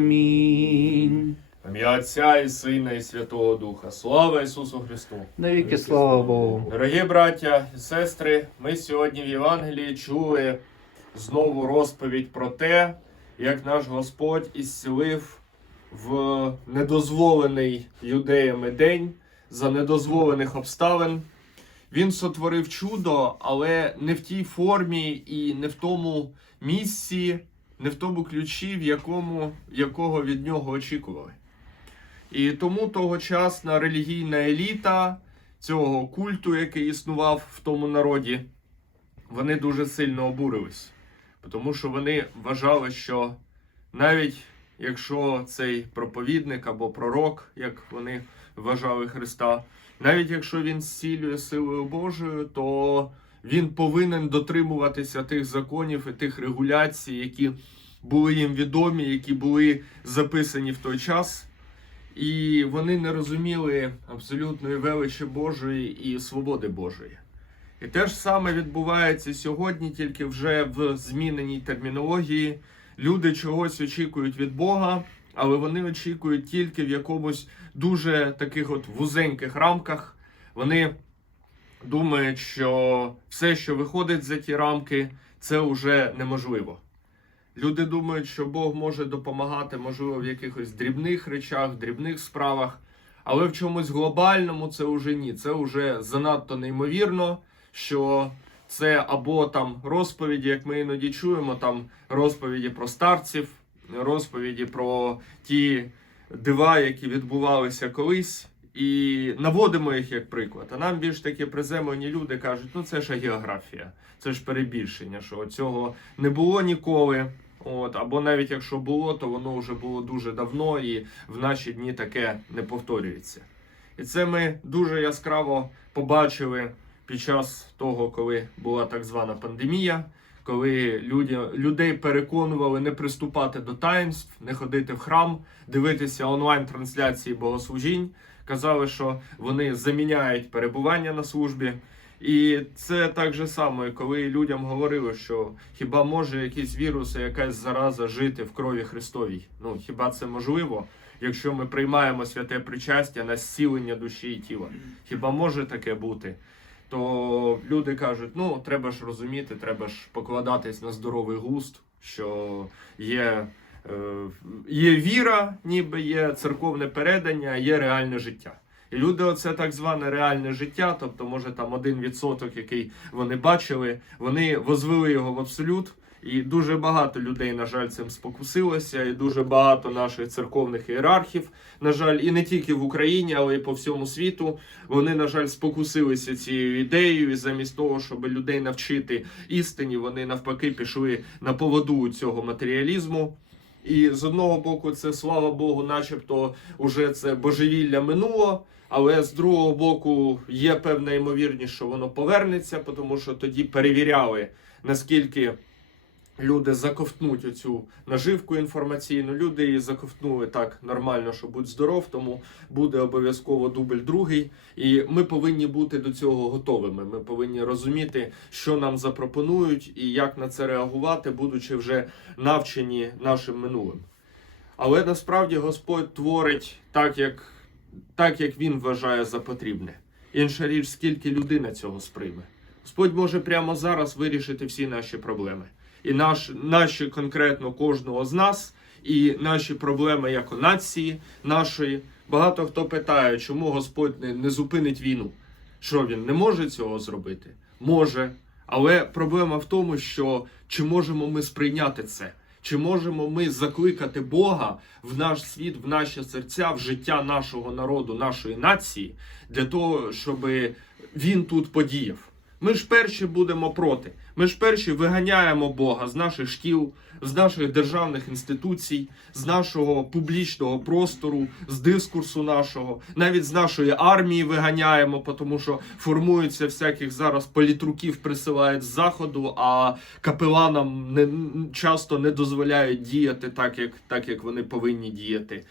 Амінь. Ім'я Отця і Сина, і Святого Духа. Слава Ісусу Христу! Навіки слава Богу. Дорогі браття і сестри, ми сьогодні в Євангелії чули знову розповідь про те, як наш Господь ісцілив в недозволений юдеями день за недозволених обставин. Він сотворив чудо, але не в тій формі і не в тому місці, не в тому ключі, в якому, якого від нього очікували. І тому тогочасна релігійна еліта цього культу, який існував в тому народі, вони дуже сильно обурились. Тому що вони вважали, що навіть якщо цей проповідник або пророк, як вони вважали Христа, навіть якщо він зцілює силою Божою, то він повинен дотримуватися тих законів і тих регуляцій, які були їм відомі, які були записані в той час. І вони не розуміли абсолютної величі Божої і свободи Божої. І те ж саме відбувається сьогодні, тільки вже в зміненій термінології. Люди чогось очікують від Бога, але вони очікують тільки в якомусь дуже таких от вузеньких рамках. Вони думають, що все, що виходить за ті рамки, це вже неможливо. Люди думають, що Бог може допомагати, можливо, в якихось дрібних речах, дрібних справах, але в чомусь глобальному це вже ні. Це вже занадто неймовірно, що це або там розповіді, як ми іноді чуємо, там розповіді про старців, розповіді про ті дива, які відбувалися колись, і наводимо їх як приклад. А нам більш такі приземлені люди кажуть, ну це ж географія, це ж перебільшення, що цього не було ніколи. От, або навіть якщо було, то воно вже було дуже давно і в наші дні таке не повторюється. І це ми дуже яскраво побачили під час того, коли була так звана пандемія, коли люди, людей переконували не приступати до таїнств, не ходити в храм, дивитися онлайн-трансляції богослужінь. Казали, що вони заміняють перебування на службі. І це так же само, коли людям говорили, що хіба може якийсь вірус, якась зараза жити в крові Христовій? Ну хіба це можливо, якщо ми приймаємо святе причастя на зцілення душі і тіла? Хіба може таке бути? То люди кажуть: ну треба ж розуміти, треба ж покладатись на здоровий густ, що є, є віра, ніби є церковне передання, є реальне життя. І люди, оце так зване реальне життя, тобто, може там один відсоток, який вони бачили, вони возвели його в абсолют. І дуже багато людей, на жаль, цим спокусилося, і дуже багато наших церковних ієрархів, на жаль, і не тільки в Україні, але й по всьому світу. Вони, на жаль, спокусилися цією ідеєю, і замість того, щоб людей навчити істині, вони навпаки пішли на поводу цього матеріалізму. І з одного боку, це слава Богу, начебто, уже це божевілля минуло. Але з другого боку, є певна ймовірність, що воно повернеться, тому що тоді перевіряли, наскільки люди заковтнуть оцю наживку інформаційну. Люди її заковтнули так нормально, що будь здоров, тому буде обов'язково дубль другий. І ми повинні бути до цього готовими. Ми повинні розуміти, що нам запропонують і як на це реагувати, будучи вже навчені нашим минулим. Але насправді Господь творить так, як, так, як він вважає за потрібне. Інша річ, скільки людина цього сприйме. Господь може прямо зараз вирішити всі наші проблеми. І наш, наші конкретно кожного з нас, і наші проблеми як нації нашої. Багато хто питає, чому Господь не, не зупинить війну. Що він не може цього зробити? Може. Але проблема в тому, що чи можемо ми сприйняти це? Чи можемо ми закликати Бога в наш світ, в наші серця, в життя нашого народу, нашої нації, для того, щоб він тут подіяв? Ми ж перші будемо проти. Ми ж перші виганяємо Бога з наших шкіл, з наших державних інституцій, з нашого публічного простору, з дискурсу нашого, навіть з нашої армії виганяємо, тому що формуються всяких зараз політруків, присилають з заходу, а капеланам не часто не дозволяють діяти так, як, так, як вони повинні діяти.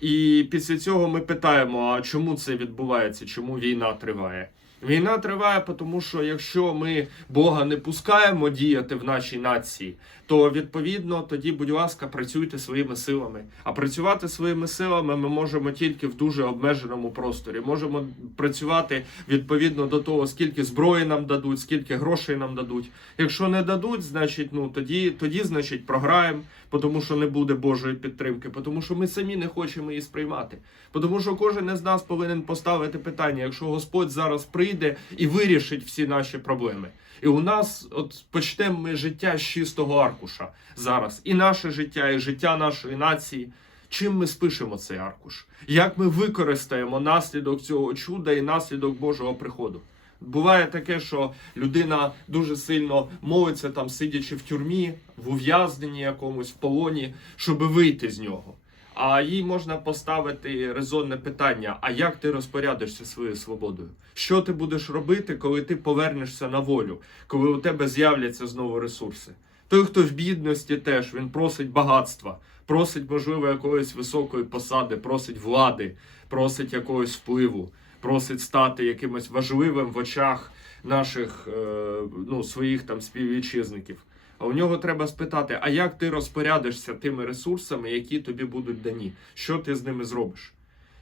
І після цього ми питаємо: а чому це відбувається? Чому війна триває? Війна триває, тому що якщо ми Бога не пускаємо діяти в нашій нації, то відповідно тоді, будь ласка, працюйте своїми силами. А працювати своїми силами ми можемо тільки в дуже обмеженому просторі. Можемо працювати відповідно до того, скільки зброї нам дадуть, скільки грошей нам дадуть. Якщо не дадуть, значить, ну тоді, тоді значить, програємо, тому що не буде Божої підтримки, тому що ми самі не хочемо її сприймати. Тому що кожен із нас повинен поставити питання, якщо Господь зараз прийде і вирішить всі наші проблеми. І у нас от почнемо ми життя з чистого аркуша зараз. І наше життя, і життя нашої нації. Чим ми спишемо цей аркуш? Як ми використаємо наслідок цього чуда і наслідок Божого приходу? Буває таке, що людина дуже сильно молиться там, сидячи в тюрмі, в ув'язненні якомусь в полоні, щоб вийти з нього. А їй можна поставити резонне питання: а як ти розпорядишся своєю свободою? Що ти будеш робити, коли ти повернешся на волю, коли у тебе з'являться знову ресурси? Той, хто в бідності, теж він просить багатства, просить, можливо, якоїсь високої посади, просить влади, просить якогось впливу, просить стати якимось важливим в очах наших е, ну, своїх там співвітчизників. А у нього треба спитати: а як ти розпорядишся тими ресурсами, які тобі будуть дані? Що ти з ними зробиш?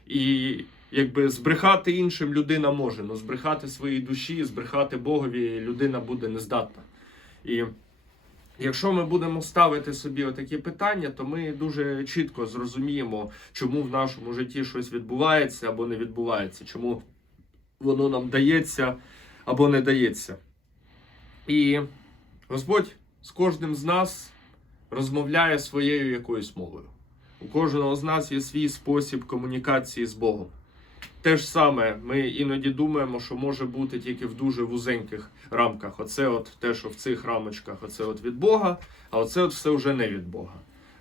І якби збрехати іншим людина може, але збрехати своїй душі, збрехати Богові людина буде нездатна. І якщо ми будемо ставити собі отакі питання, то ми дуже чітко зрозуміємо, чому в нашому житті щось відбувається або не відбувається, чому воно нам дається або не дається. І Господь з кожним з нас розмовляє своєю якоюсь мовою. У кожного з нас є свій спосіб комунікації з Богом. Те ж саме, ми іноді думаємо, що може бути тільки в дуже вузеньких рамках. Оце от те, що в цих рамочках, оце от від Бога, а оце от все вже не від Бога.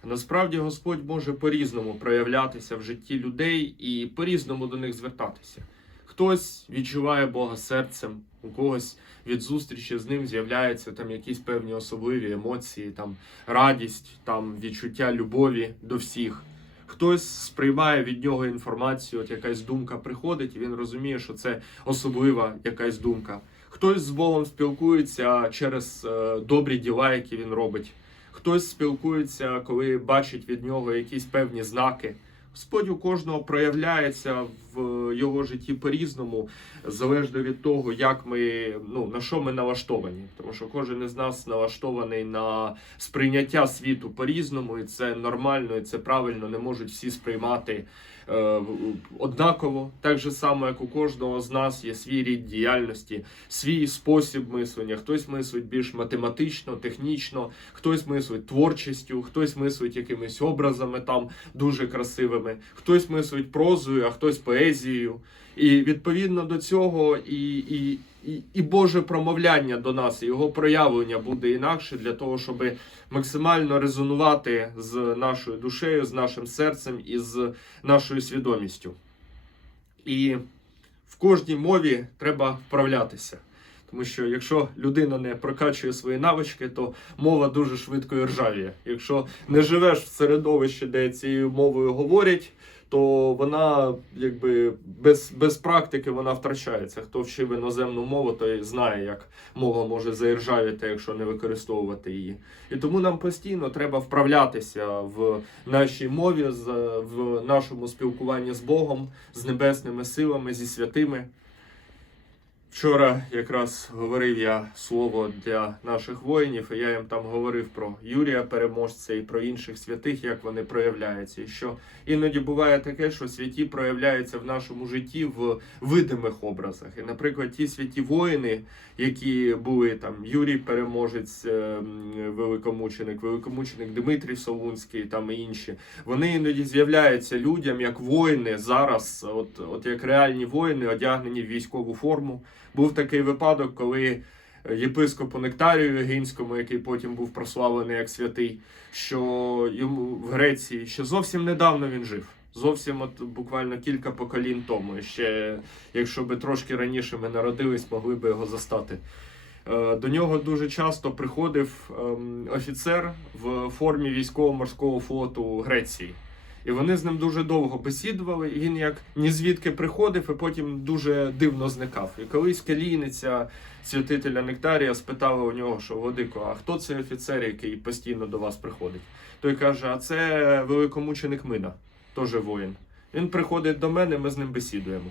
Насправді Господь може по-різному проявлятися в житті людей і по-різному до них звертатися. Хтось відчуває Бога серцем, у когось від зустрічі з ним з'являються там якісь певні особливі емоції, там радість, там відчуття любові до всіх. Хтось сприймає від нього інформацію, от якась думка приходить, і він розуміє, що це особлива якась думка. Хтось з Богом спілкується через е, добрі діла, які він робить. Хтось спілкується, коли бачить від нього якісь певні знаки. Господь у кожного проявляється в його житті по-різному, залежно від того, як ми ну на що ми налаштовані. Тому що кожен із нас налаштований на сприйняття світу по-різному, і це нормально, і це правильно. Не можуть всі сприймати однаково. Так же само, як у кожного з нас є свій рід діяльності, свій спосіб мислення. Хтось мислить більш математично, технічно, хтось мислить творчістю, хтось мислить якимись образами там дуже красивими, хтось мислить прозою, а хтось поезією. І відповідно до цього і, і, і, Боже промовляння до нас, і його проявлення буде інакше для того, щоб максимально резонувати з нашою душею, з нашим серцем і з нашою свідомістю. І в кожній мові треба вправлятися. Тому що якщо людина не прокачує свої навички, то мова дуже швидко і ржавіє. Якщо не живеш в середовищі, де цією мовою говорять, то вона якби без, без практики вона втрачається. Хто вчив іноземну мову, той знає, як мова може заіржавіти, якщо не використовувати її. І тому нам постійно треба вправлятися в нашій мові, в нашому спілкуванні з Богом, з небесними силами, зі святими. Вчора якраз говорив я слово для наших воїнів, і я їм там говорив про Юрія Переможця і про інших святих, як вони проявляються. І що іноді буває таке, що святі проявляються в нашому житті в видимих образах. І, наприклад, ті святі воїни, які були там Юрій Переможець, е, великомученик, великомученик Дмитрій Солунський, там і інші, вони іноді з'являються людям як воїни зараз, от, от як реальні воїни, одягнені в військову форму. Був такий випадок, коли єпископу Нектарію Єгинському, який потім був прославлений як святий, що йому в Греції ще зовсім недавно він жив. Зовсім от буквально кілька поколінь тому. Ще якщо би трошки раніше ми народились, могли би його застати. Е, До нього дуже часто приходив ем, офіцер в формі військово-морського флоту Греції. І вони з ним дуже довго бесідували, і він як ні звідки приходив, і потім дуже дивно зникав. І колись келійниця святителя Нектарія спитала у нього, що Владико, а хто цей офіцер, який постійно до вас приходить? Той каже: А це великомученик Мина, теж воїн. Він приходить до мене, ми з ним бесідуємо.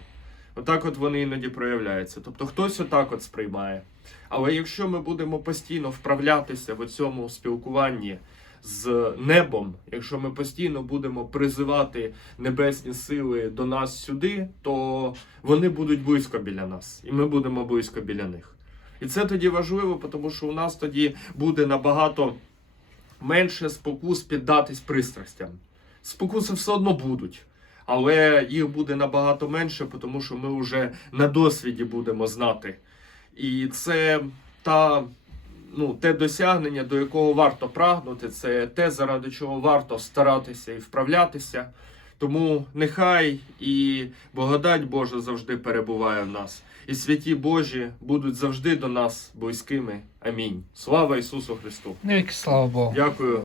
Отак от вони іноді проявляються. Тобто хтось отак от сприймає. Але якщо ми будемо постійно вправлятися в цьому спілкуванні з небом, якщо ми постійно будемо призивати небесні сили до нас сюди, то вони будуть близько біля нас, і ми будемо близько біля них. І це тоді важливо, тому що у нас тоді буде набагато менше спокус піддатись пристрастям. Спокуси все одно будуть, але їх буде набагато менше, тому що ми вже на досвіді будемо знати. І це та, ну, те досягнення, до якого варто прагнути, це те, заради чого варто старатися і вправлятися. Тому нехай і благодать Божа завжди перебуває в нас, і святі Божі будуть завжди до нас близькими. Амінь. Слава Ісусу Христу! Навіки слава Богу. Дякую.